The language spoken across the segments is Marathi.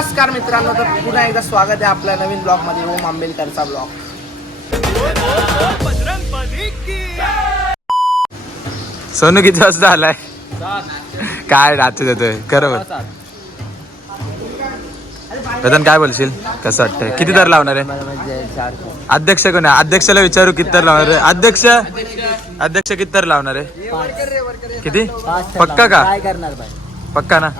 नमस्कार मित्रांनो, तर पुन्हा एकदा स्वागत आहे आपल्या नवीन ब्लॉग मध्ये. ओम आंबेडकरचा ब्लॉग. सोनू किती वाजता आलाय? काय नाचत येतोय खरं. रतन काय बोलशील, कसं वाटतंय? किती तर लावणार आहे? अध्यक्ष कोण आहे? अध्यक्षाला विचारू किती तर लावणार आहे. अध्यक्ष किती तर लावणार आहे? किती? पक्का का? पक्का ना?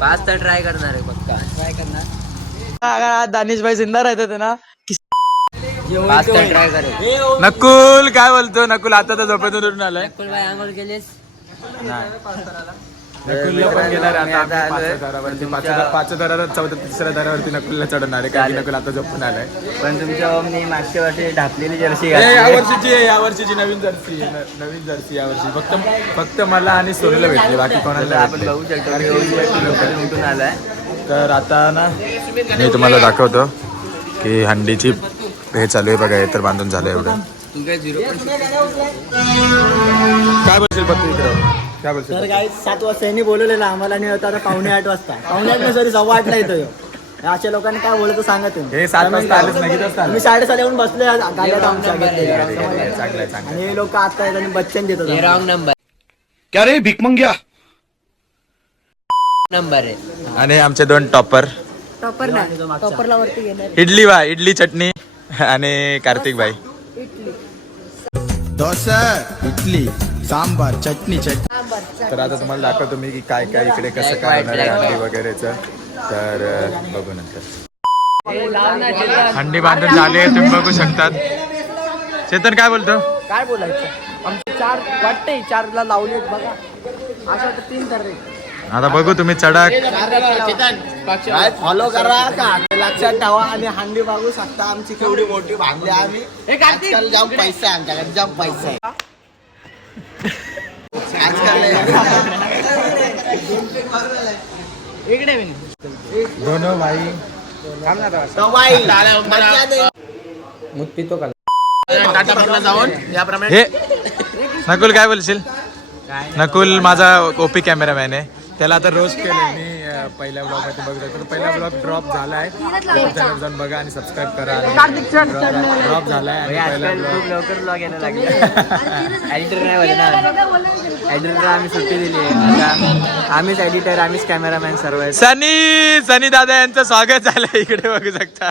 5 तर ट्राय करणार आहे. पक्का ट्राय करणार. दानिश भाई जिंदा राहते ना. 5 तर ट्राय करेल. नकुल काय बोलतो? नकुल आता तर झोपेतून उठून आलाय. नकुल भाई आंघोळ केलीस? नकुलला पण गेला रे आता. 5 दरावर तिसऱ्या दरावरती नकुलला चढवणार आहे. कारण नकुल आता झोपून आलाय. पण तुमच्या ओमनी मागच्या वर्षी ढापलेली जर्सी यावर्षीची नवीन जर्सी यावर्षी फक्त मला आणि सोनूला भेटली, बाकी कोणाला आपण बघू शकतो उठून आलाय. तर आता ना मी तुम्हाला दाखवतो की हंडीची हे चालू आहे बघा. हे तर बांधून झालं एवढं. काय बोलशील पत्ती इकडं? काय बोलशील? तर काय 7 वाजता यांनी बोलवलेलं आम्हाला आणि आता 7:45 वाजता. 7:45 सॉरी 8:15 येतो ह्यो. अशा लोकांनी काय बोलतो सांगा तुम्ही. हे 7 वाजता आलेच नाही, किती वाजता आले? मी 7:30 येऊन बसलोय गाड्यात आमच्या चांगलं. आणि हे लोक आता येतात आणि बच्चन देतात. रॉंग नंबर क्या रे भीक मंग्या नंबर आहे. आणि आमचे 2 टॉपर टॉपरला वरती गेले. इडली चटणी आणि कार्तिक भाई. डोसा इडली सांबार चटणी. तर आता तुम्हाला दाखवतो मी की काय काय इकडे कसं काय होणार आहे हंडी वगैरेचं. तर बघू नंतर. हंडी बांधून झाले तुम्ही बघू शकतात. चेतन काय बोलतो? काय बोलायचं, आमचे 4 वाटते 4ला लावलेत बघा. अशा 3 तर आता बघू तुम्ही चढा. फॉलो करा का लक्षात ठेवा आणि हंडी बघू शकता आमची केवढी मोठी बांधली आम्ही. आजकाल जाम पैसा आहे आमच्याकडे, जाम पैसा आहे इकडे. दोनों भाई मूत पितो का? हे नकुल काय बोलशील? नकुल माझा ओपी कॅमेरामॅन आहे. त्याला आता रोज केलं मी पहिल्या ब्लॉग मध्ये बघतो. तर पहिला ब्लॉग ड्रॉप झालाय, चॅनल जाऊन बघा आणि सबस्क्राईब करा. ड्रॉप झालाय आणि पहिला खूप लवकर ब्लॉग यायला लागले. एडिटर नाही बोलले ना. एडिटरला आम्ही सुट्टी दिली. आता आम्हीच एडिटर, आम्हीच कॅमेरामॅन सर्व आहेत. सनी दादा यांचं स्वागत झालं इकडे बघू शकता.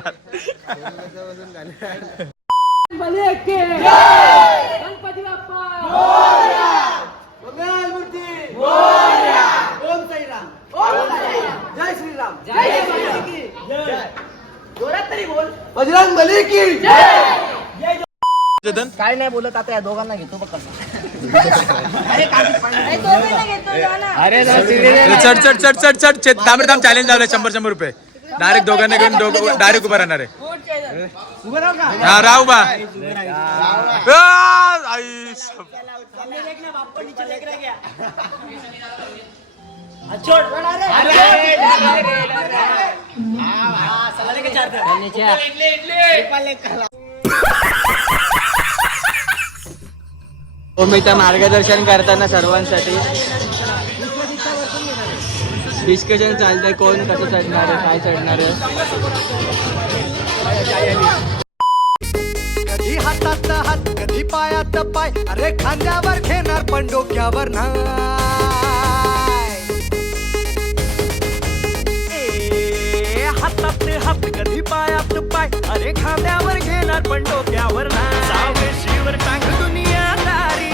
काय नाही बोलत आता या दोघांना घेतो बघ कसं. अरे चढ थांब चॅलेंज लावलंय 100 रुपये. डायरेक्ट दोघांना घेऊन डायरेक्ट उभा राहणार आहे. हा राव बा. ओमीचं मार्गदर्शन करताना सर्वांसाठी डिस्कशन चालतंय. कोण कसं चढणार आहे, काय चढणार आहे. कधी हातात हात कधी पायात पाय, अरे खांद्यावर घेणार पण डोक्यावर नाही. हातात हात कधी पायात पाय, अरे खांद्यावर घेणार पण डोक्यावर नाही. सावेशीवर टांग दुनियादारी,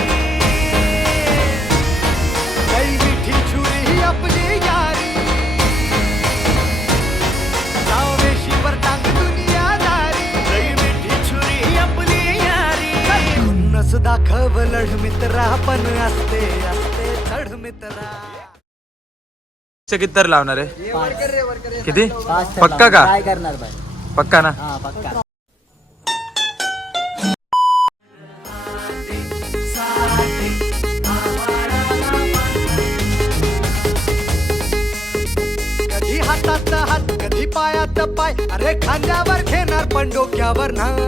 काही मिठी छुरी ही आपली यारी. सावेशीवर टांग दुनियादारी, काही मिठी छुरी ही आपली यारी. खुन्नस दाखव लढ मित्रा, पण असते चढ मित्रा. किती तर लावणार आहे? किती? पक्का का? काय करणार बाई? पक्का ना? हा पक्का. कधी हातात हात कधी पायात पाय, अरे खांद्यावर घेणार पण डोक्यावर नाही.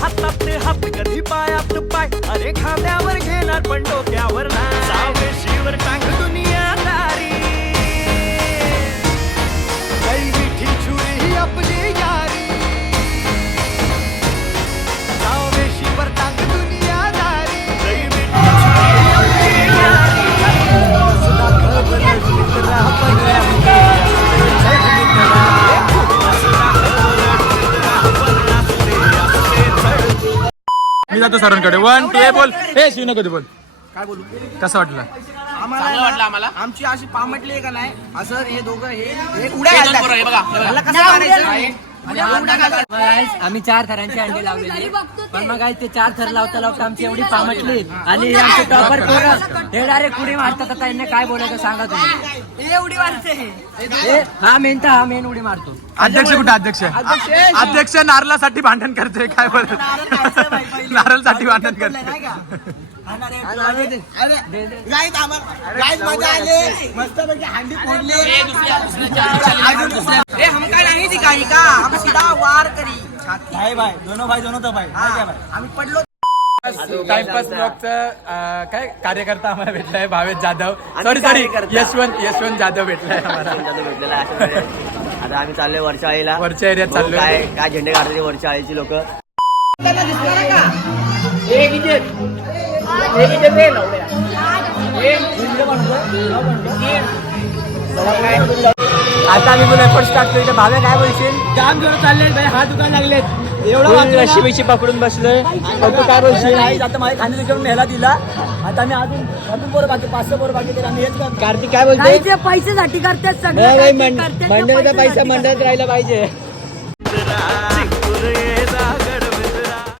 हातात हात कधी पायात पाय, अरे खांद्यावर घेणार पण डोक्यावर नाही. जातो सरांकडे 1 2 बोल. हे शिव नको तू बोल. काय बोलू कसं वाटलं? आम्हाला आमची अशी पामटली आहे का नाही असं हे दोघं हे उड्या घालतात. मला कसं मारायचं? आम्ही 4 थरांची अंडी लावलेली पण मग ते 4 थर लावता लावता आमची एवढी पामटली आणि आमचे टॉपर पोरं हे डायरेक्ट उडी मारतात. आता यांना काय बोलायचं सांगा तुम्ही. उडी मारते हा मेन उडी मारतो. अध्यक्ष कुठे? अध्यक्ष नारळासाठी भांडण करते. काय बोलत? नारळासाठी भांडण करते. मजा आली मस्त पैकी हंडी फोडली. हम काय नाही दिखाई का हम सीधा वार करी. भाई दोनों भाई आम्ही पडलो. टाइमपास ब्लॉगचं काय कार्यकर्ता आम्हाला भेटलाय भावेश जाधव. सॉरी यशवंत जाधव भेटलाय आम्हाला. भेटलेला आता आम्ही चाललोय वर्षाळीला. वरच्या एरियात चाललोय. काय झेंडे काढतात वर्षाळीची लोक. आता आम्ही बोल एफर्ट स्टार्ट करू. भावे काय बोलशील? काम जोर चालले भाई हात दुखायला लागलेत एवढं रशी पकडून बसलोय. तू काय बोलशील? आता माझ्या खांद्यात घेऊन मेला दिला. आता आम्ही अजून पोरं बाकी 500 पोरं बाकी तरी आम्ही हेच करतो. कार्तिक काय बोलते? पैशासाठी करतात मंडळाचा पैसा मंडळात राहिला पाहिजे.